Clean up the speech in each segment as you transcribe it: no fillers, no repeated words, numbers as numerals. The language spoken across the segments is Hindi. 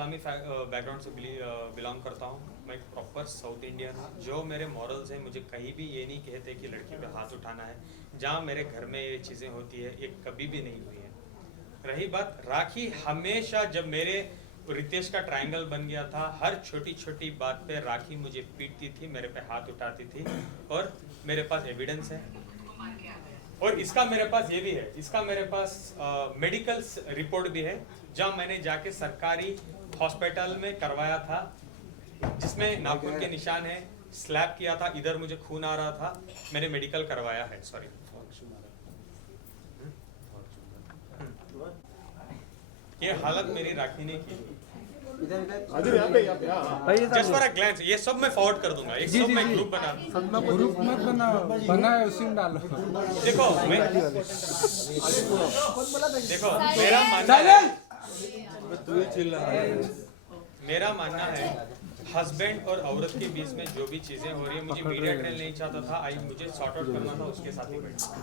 इस्लामी बैकग्राउंड से बिलोंग करता हूँ। मैं एक प्रॉपर साउथ इंडियन हूँ। जो मेरे मॉरल्स हैं, मुझे कहीं भी ये नहीं कहते कि लड़की पे हाथ उठाना है। जहाँ मेरे घर में ये चीज़ें होती है, ये कभी भी नहीं हुई है। रही बात राखी, हमेशा जब मेरे रितेश का ट्रायंगल बन गया था, हर छोटी छोटी बात पे राखी मुझे पीटती थी, मेरे पे हाथ उठाती थी, और मेरे पास एविडेंस है। और इसका मेरे पास ये भी है, इसका मेरे पास मेडिकल रिपोर्ट भी है, जहाँ मैंने जाके सरकारी हॉस्पिटल में करवाया था, जिसमें नाखून के निशान है, स्लैब किया था, इधर मुझे खून आ रहा था, मैंने मेडिकल करवाया है। सॉरी, ये हालत मेरी राखी ने की। जस्ट फॉर अ ग्लैंस, ये सब मैं फॉरवर्ड कर दूंगा, एक सब मैं ग्रुप बना, ग्रुप मत बना है, उसी में डालो। देखो मेरा मानना है हस्बैंड और औरत के बीच में जो भी चीजें हो रही है, मुझे मीडिया ट्रेल नहीं चाहता था, मुझे सॉर्ट आउट करना था, उसके साथ ही बैठा।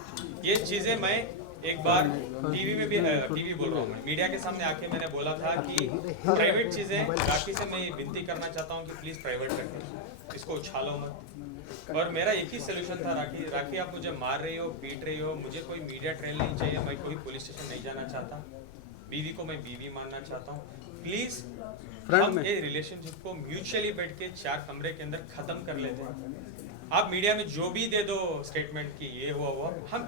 ये चीजें मैं एक बार टीवी में भी, टीवी बोल रहा हूँ मैं, मीडिया के सामने आके मैंने बोला था कि प्राइवेट चीजें, राखी से मैं ये विनती करना चाहता हूँ कि प्लीज प्राइवेट रखें, इसको उछालो मत। और मेरा एक ही सोल्यूशन था, राखी आप मुझे मार रही हो, पीट रही हो, मुझे कोई मीडिया ट्रेल नहीं चाहिए, मैं कोई पुलिस स्टेशन नहीं जाना चाहता, बीवी को मैं बीवी मानना चाहता हूँ। प्लीज हम ये रिलेशनशिप को म्यूचुअली बैठ के 4 कमरे के अंदर खत्म कर लेते हैं। आप मीडिया में जो भी दे दो स्टेटमेंट की ये हुआ, हम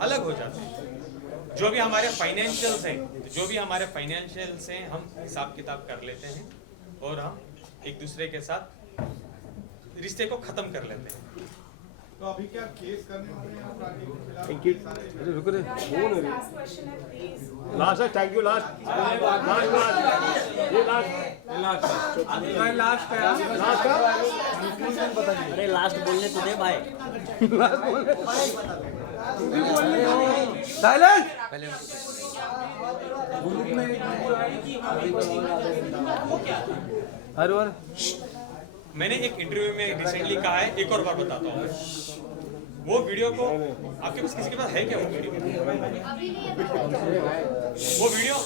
अलग हो जाते हैं। जो भी हमारे फाइनेंशियल्स हैं, हम हिसाब किताब कर लेते हैं और हम एक दूसरे के साथ रिश्ते को खत्म कर लेते हैं। तो अभी क्या केस करने वाले हैं? रुको रे, लास्ट है, थैंक यू, लास्ट है। अरे लास्ट बोलने तो दे भाई। साइलेंट। हर बार मैंने एक इंटरव्यू में रिसेंटली कहा है, एक और बार बताता हूँ मैं, वो वीडियो को आपके पास किसी के पास है क्या? वो वीडियो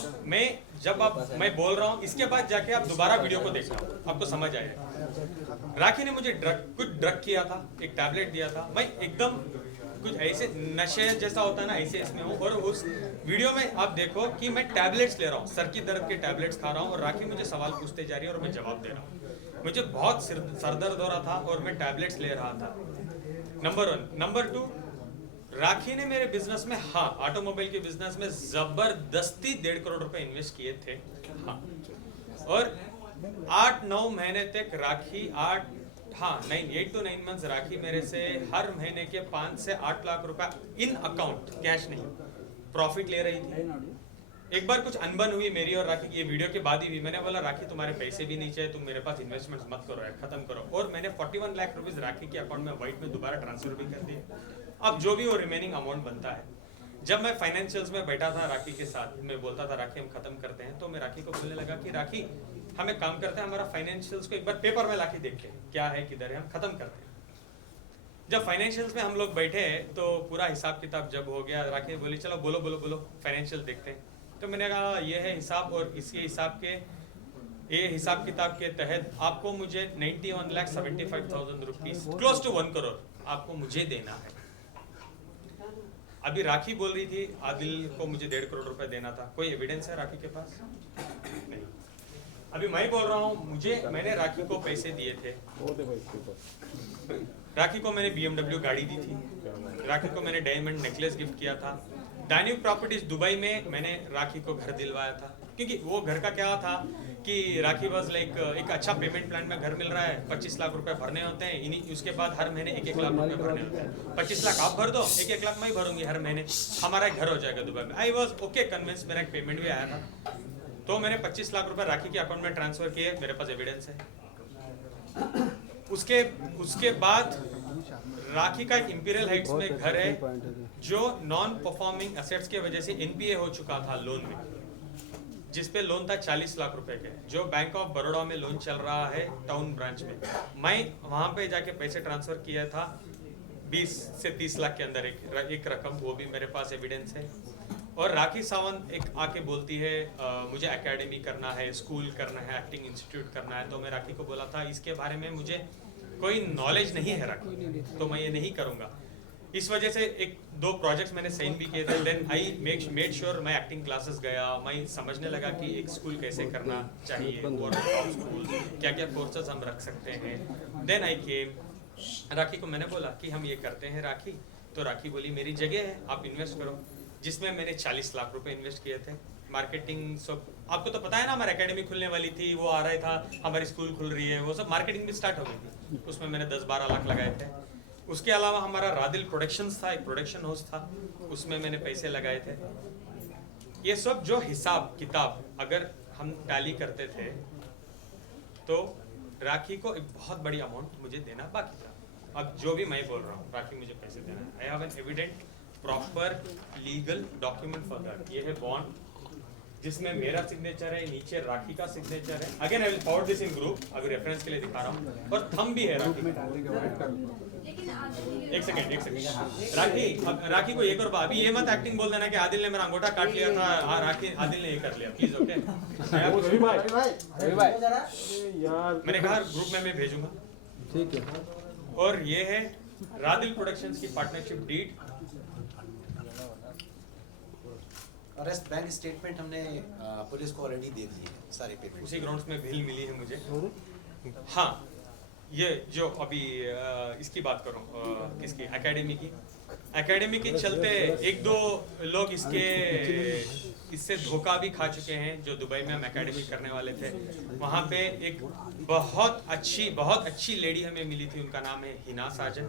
मैं बोल रहा हूँ, इसके बाद जाके आप दोबारा वीडियो को देखना, आपको समझ आएगा। राखी ने मुझे कुछ ड्रग किया था, एक टैबलेट दिया था, मैं एकदम कुछ ऐसे नशे जैसा होता है ना, ऐसे इसमें हूँ। और उस वीडियो में आप देखो कि मैं टैबलेट्स ले रहा हूँ, सर की दर्द के टैबलेट्स खा रहा हूँ, और राखी मुझे सवाल पूछते जा रही है और मैं जवाब दे रहा हूँ। मुझे बहुत सर दर्द हो रहा था और मैं टैबलेट्स ले रहा था। नंबर 1। नंबर 2, राखी ने मेरे बिजनेस में, हाँ, ऑटोमोबाइल के बिजनेस में जबरदस्ती 1.5 करोड़ रुपए इन्वेस्ट किए थे, हाँ। और 8-9 महीने तक राखी 8 to 9 मंथ्स राखी मेरे से हर महीने के 5 से 8 लाख रुपए इन अकाउंट, कैश नहीं, प्रॉफिट ले रही थी। एक बार कुछ अनबन हुई मेरी और राखी की, ये वीडियो के बाद ही हुई। मैंने बोला राखी तुम्हारे पैसे भी नहीं चाहिए, तुम मेरे पास इन्वेस्टमेंट्स मत करो यार, खत्म करो। और मैंने 41 लाख रुपीस राखी के अकाउंट में व्हाइट में दोबारा ट्रांसफर भी कर दिए। अब जो भी वो रिमेनिंग अमाउंट बनता है, जब मैं फाइनेंशियल्स में बैठा था राखी के साथ, मैं बोलता था राखी हम खत्म करते हैं, तो मैं राखी को बोलने लगा कि राखी हम एक काम करते हैं, हमारा फाइनेंशियल्स को एक बार पेपर में लाके देख के क्या है किधर है, हम खत्म करते हैं। जब फाइनेंशियल्स में हम लोग बैठे तो पूरा हिसाब किताब जब हो गया, राखी बोली चलो बोलो फाइनेंशियल देखते हैं। तो मैंने कहा ये है हिसाब, और इसके हिसाब किताब के तहत आपको मुझे 91,75,000 रुपीज, क्लोज टू 1 करोड़ आपको मुझे देना है। अभी राखी बोल रही थी आदिल को मुझे 1.5 करोड़ रुपए देना था, कोई एविडेंस है राखी के पास? नहीं। अभी मैं बोल रहा हूँ, मैंने राखी को पैसे दिए थे, राखी को मैंने BMW गाड़ी दी थी, राखी को मैंने डायमंड नेकलेस गिफ्ट किया था, डायनिंग प्रॉपर्टीज दुबई में मैंने राखी को घर दिलवाया था। क्योंकि वो घर का क्या था कि राखी वाज लाइक एक अच्छा पेमेंट प्लान में घर मिल रहा है, 25 लाख रुपए भरने होते हैं, उसके बाद हर महीने 1-1 लाख रुपए भरने होते हैं। 25 लाख आप भर दो, 1-1 लाख मैं भरूंगी हर महीने, हमारा घर हो जाएगा दुबई में। आई वॉज ओके कन्विंस, मेरा एक पेमेंट भी आया था, तो मैंने 25 लाख रुपए राखी के अकाउंट में ट्रांसफर किए, मेरे पास एविडेंस है। उसके बाद राखी का एक इंपीरियल हाइट्स में घर है जो नॉन परफॉर्मिंग एसेट्स की वजह से NPA हो चुका था लोन में, जिसपे लोन था 40 लाख रुपए के, जो बैंक ऑफ बड़ौदा में लोन चल रहा है टाउन ब्रांच में। मैं वहां पे जाके पैसे ट्रांसफर किया था 20 से 30 लाख के अंदर एक रकम, वो भी मेरे पास एविडेंस है। और राखी सावंत एक आके बोलती है मुझे एकेडमी करना है, स्कूल करना है, एक्टिंग इंस्टीट्यूट करना है। तो मैं राखी को बोला था इसके बारे में मुझे कोई नॉलेज नहीं है राखी, तो मैं ये नहीं करूँगा। इस वजह से एक दो प्रोजेक्ट्स मैंने साइन भी किए थे। देन आई मेड श्योर मैं एक्टिंग क्लासेस गया, मैं समझने लगा कि एक स्कूल कैसे करना चाहिए और टॉप स्कूल क्या क्या कोर्सेज हम रख सकते हैं। देन आई केम, राखी को मैंने बोला कि हम ये करते हैं राखी, तो राखी बोली मेरी जगह है, आप इन्वेस्ट करो, जिसमें मैंने 40 लाख रुपए इन्वेस्ट किए थे। मार्केटिंग सब आपको तो पता है ना, हमारी एकेडमी खुलने वाली थी, वो आ रहा था, हमारी स्कूल खुल रही है, वो सब मार्केटिंग भी स्टार्ट हो गई थी, उसमें मैंने 10-12 लाख लगाए थे। उसके अलावा हमारा रादिल प्रोडक्शंस था, एक प्रोडक्शन हाउस था, उसमें मैंने पैसे लगाए थे। ये सब जो हिसाब किताब अगर हम टैली करते थे तो राखी को एक बहुत बड़ी अमाउंट मुझे देना बाकी था। अब जो भी मैं बोल रहा हूँ, राखी मुझे पैसे देना है, I have an evident proper legal document for that. ये है बॉन्ड जिसमें मेरा सिग्नेचर है, नीचे राखी का सिग्नेचर है। Again I will forward this in group, अभी रेफरेंस के लिए दिखा रहा हूँ, और थंब भी है राखी। एक सेकंड राखी, अब राखी को एक और बात, अभी ये मत एक्टिंग बोल देना कि आदिल ने मेरा अंगूठा काट लिया था, हाँ राखी आदिल ने ये कर लिया, प्लीज ओके। मैंने कहा ग्रुप में मैं भेजूंगा, ठीक है। और ये है रादिल प्रोडक्शंस की partnership deed. Arrest bank statement हमने पुलिस को ऑलरेडी दे दी है, सारे पेपर उसी ग्राउंड्स में भील मिली है मुझे। हाँ, ये जो अभी इसकी बात करूं, किसकी, एकेडमी के चलते एक दो लोग इससे धोखा भी खा चुके हैं। जो दुबई में हम एकेडमी करने वाले थे, वहाँ पे एक बहुत अच्छी लेडी हमें मिली थी, उनका नाम है हिना साजन।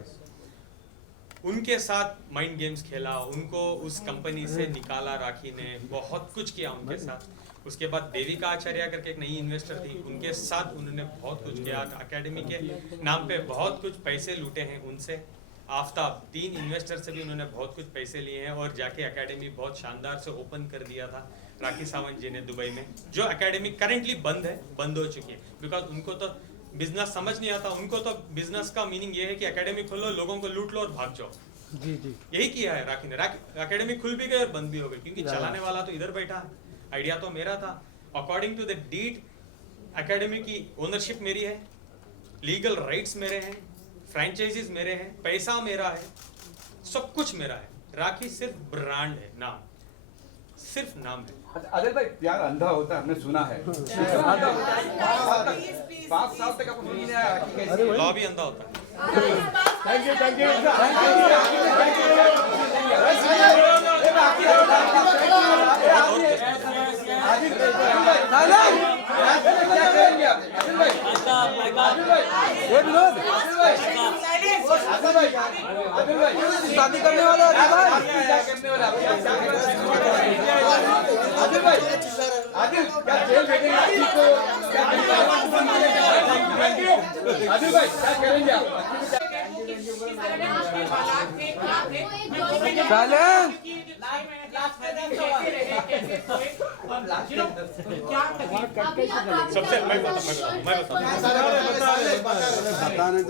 उनके साथ माइंड गेम्स खेला, उनको उस कंपनी से निकाला राखी ने, बहुत कुछ किया उनके साथ। उसके बाद देविका आचार्य करके एक नई इन्वेस्टर थी, उनके साथ उन्होंने बहुत कुछ किया, एकेडमी के नाम पे बहुत कुछ पैसे लूटे हैं उनसे। आफ्ताब 3 इन्वेस्टर से भी उन्होंने बहुत कुछ पैसे लिए हैं, और जाके एकेडमी बहुत शानदार से ओपन कर दिया था राखी सावंत जी ने दुबई में। जो एकेडमी करेंटली बंद हो चुकी है, बिकॉज उनको तो बिजनेस समझ नहीं आता। उनको तो बिजनेस का मीनिंग ये है कि एकेडमी खोलो, लोगों को लूट लो और भाग जाओ। जी यही किया है राखी ने। एकेडमी खुल भी गई और बंद भी हो गई, क्योंकि चलाने वाला तो इधर बैठा है, आइडिया तो मेरा था। According to the deed academy की ओनरशिप मेरी है, लीगल राइट्स मेरे हैं, फ्रेंचाइजीज मेरे हैं, पैसा मेरा है, सब कुछ मेरा है। राखी सिर्फ ब्रांड है, नाम, सिर्फ नाम है। अजय भाई, प्यार अंधा होता है, हमने सुना है। 5 साल तक आपको समझ नहीं आया राखी कैसी है? लॉ भी अंधा होता है। थैंक यू शादी करने वाला आदिल क्या जेल भेजेंगे आदिल भाई, क्या करेंगे आप?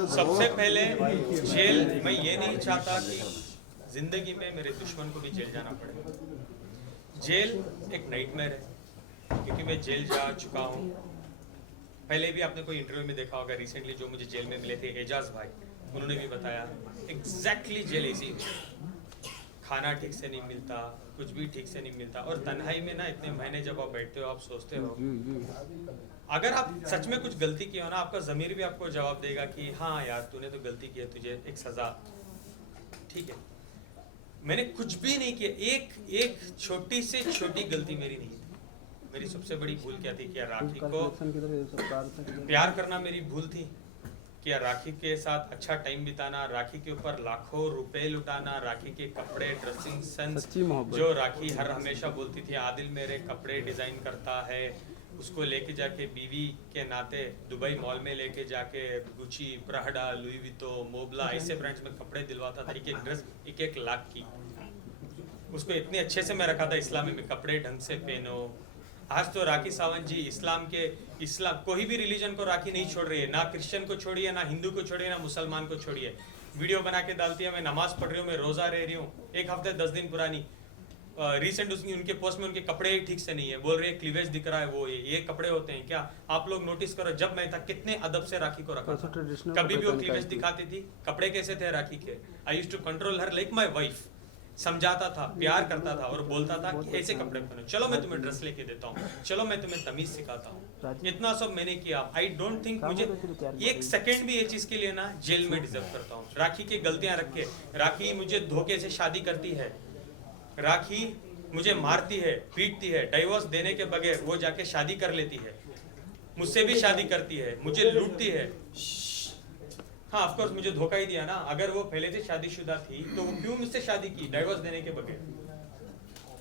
सबसे पहले जेल, मैं ये नहीं चाहता कि जिंदगी में मेरे दुश्मन को भी जेल जाना पड़े। जेल एक नाइटमेयर है, क्योंकि मैं जेल जा चुका हूँ। पहले भी आपने कोई इंटरव्यू में देखा होगा, रिसेंटली जो मुझे जेल में मिले थे एजाज भाई, उन्होंने भी बताया एग्जैक्टली जेल ऐसी है। खाना ठीक से नहीं मिलता, कुछ भी ठीक से नहीं मिलता, और तन्हाई में ना इतने महीने जब आप बैठते हो, आप सोचते हो, अगर आप सच में कुछ गलती की हो ना, आपका ज़मीर भी आपको जवाब देगा कि हाँ यार तूने तो गलती की है, तुझे एक सज़ा, ठीक है। मैंने कुछ भी नहीं किया, एक छोटी से छोटी गलती मेरी नहीं थी। मेरी सबसे बड़ी भूल क्या थी? कि राखी को प्यार करना मेरी भूल थी। कि राखी के साथ अच्छा टाइम बिताना, राखी के ऊपर लाखों रुपए लुटाना, राखी के कपड़े, ड्रेसिंग सेंस, जो राखी हर हमेशा बोलती थी आदिल मेरे कपड़े डिज़ाइन करता है, उसको लेके जाके बीवी के नाते दुबई मॉल में लेके जाके गुची, प्राडा, लुई वितो, मोबला ऐसे ब्रांड्स में कपड़े दिलवाता था, एक ड्रेस 1-1 लाख की। उसको इतने अच्छे से मैं रखा था इस्लामी में, कपड़े ढंग से पहनो। आज तो राखी सावंत जी इस्लाम कोई भी रिलीजन को राखी नहीं छोड़ रही है, ना क्रिश्चियन को छोड़िए, ना हिंदू को छोड़िए, ना मुसलमान को छोड़िए। वीडियो बना के डालती है, मैं नमाज पढ़ रही हूँ, मैं रोज़ा रह रही हूँ, 1 हफ्ते 10 दिन पुरानी। रिसेंट उनके पोस्ट में उनके कपड़े ठीक से नहीं है, बोल रहे क्लीवेज दिख रहा है, वो ये कपड़े होते हैं क्या? आप लोग नोटिस करो, जब मैं था कितने अदब से राखी को रखा था, कभी भी वो क्लीवेज दिखाती थी। कपड़े कैसे थे राखी के? I used to control her like my wife, समझाता था, प्यार करता था और बोलता था कि ऐसे कपड़े पहनो, चलो मैं तुम्हें ड्रेस लेके देता हूँ, चलो मैं तुम्हें तमीज सिखाता हूँ। इतना सब मैंने किया। आई डोंट थिंक मुझे एक सेकंड भी ये चीज के लिए ना जेल में डिजर्व करता हूँ। राखी की गलतियां रख के, राखी मुझे धोखे से शादी करती है, राखी मुझे मारती है, पीटती है, डाइवोर्स देने के बगैर वो जाके शादी कर लेती है, मुझसे भी शादी करती है, मुझे लूटती है। हाँ ऑफ कोर्स मुझे धोखा ही दिया ना। अगर वो पहले से शादीशुदा थी तो वो क्यों मुझसे शादी की डाइवोर्स देने के बगैर?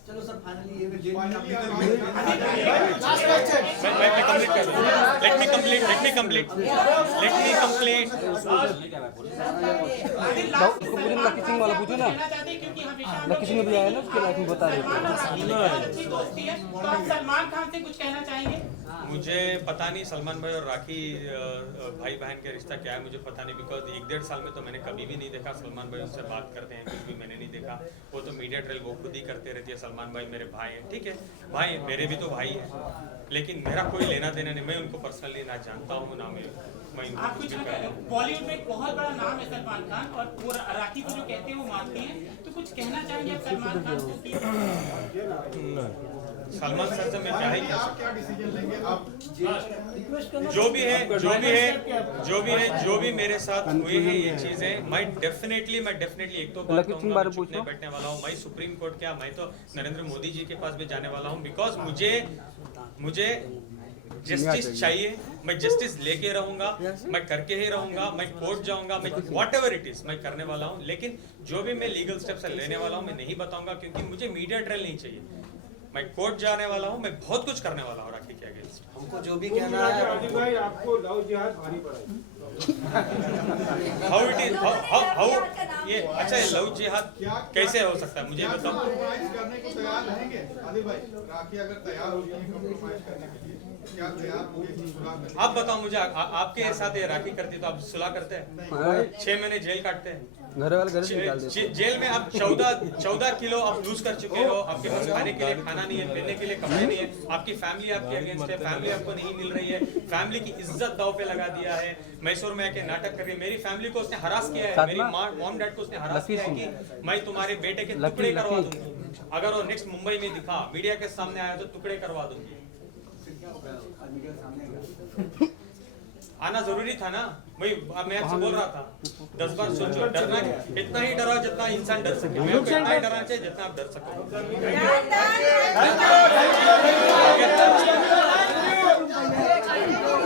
चलो सर फाइनली ये कंप्लीट कर दूं। लेट मी कंप्लीट मुझे लकी सिंह वाला पूछो ना, लकी सिंह भी आया ना, उसके लाइफ में बता रहे थे। सलमान खान से कुछ कहना चाहेंगे? मुझे पता नहीं सलमान भाई और राखी भाई बहन का रिश्ता क्या है, मुझे पता नहीं, बिकॉज 1-1.5 साल में तो मैंने कभी भी नहीं देखा सलमान भाई उनसे बात करते हैं, कुछ भी मैंने नहीं देखा। वो तो मीडिया ट्रेल वो खुद ही करते रहती है। सलमान भाई मेरे भाई हैं, ठीक है भाई, मेरे भी तो भाई हैं, लेकिन मेरा कोई लेना देना नहीं। मैं उनको पर्सनली ना जानता हूँ ना मैं इनको आप कुछ कुछ भी कह रहा हूँ। बॉलीवुड में एक बहुत बड़ा नाम है सलमान खान, और वो राखी को जो कहते हैं वो मानती हैं, तो कुछ कहना चाहेंगे आप सलमान खान को? सलमान सर से मैं क्या ही कह आप क्या डिसीजन लेंगे आप? जो भी मेरे साथ हुए हैं ये चीजें, मैं डेफिनेटली एक तो बात कहूंगा, मैं चुप नहीं बैठने वाला हूँ। मैं सुप्रीम कोर्ट क्या, मैं तो नरेंद्र मोदी जी के पास भी जाने वाला हूँ, बिकॉज मुझे जस्टिस चाहिए। मैं जस्टिस लेके रहूंगा, मैं करके ही रहूंगा, मैं कोर्ट जाऊंगा, मैं व्हाटएवर इट इज मैं करने वाला हूँ। लेकिन जो भी मैं लीगल स्टेप्स लेने वाला हूँ मैं नहीं बताऊंगा, क्योंकि मुझे मीडिया ट्रेल नहीं चाहिए। मैं कोर्ट जाने वाला हूँ, मैं बहुत कुछ करने वाला हूँ राखी के अगेंस्ट। हमको जो भी कहना है भाई आपको लव जिहाद भारी पड़ा हाउ इट इज हाउ ये अच्छा है लव जिहाद कैसे हो सकता है मुझे बताओ। कंप्रोमाइज करने को तैयार रहेंगे आदिल भाई? राखी अगर तैयार होगी कंप्रोमाइज करने के लिए, क्या तैयार होगी सुलह करने? आप बताओ मुझे, आपके साथ ये राखी करती तो आप सुलह करते हैं? 6 महीने जेल काटते हैं, घर वाले घर से निकाल देते। जेल में आप 14 किलो आप लूज कर चुके हो। आपके पास खाने के लिए खाना नहीं है, पहनने के लिए कपड़े नहीं है, आपकी फैमिली आपके अगेंस्ट है, फैमिली आपको नहीं मिल रही है, फैमिली की इज्जत दांव पे लगा दिया है। मैसूर में आके नाटक कर रही है, मेरी फैमिली को उसने हरास किया है, मेरी मॉम डैड को उसने हरास किया है कि मैं तुम्हारे बेटे के टुकड़े करवा दूंगी। अगर वो नेक्स्ट मुंबई में दिखा, मीडिया के सामने आया तो टुकड़े करवा दूंगी। आना जरूरी था ना, मैं आपसे बोल रहा था 10 बार सोचो। डरना इतना ही डरो जितना इंसान डर सके, मैं आपको इतना ही डरना चाहिए जितना आप डर सको।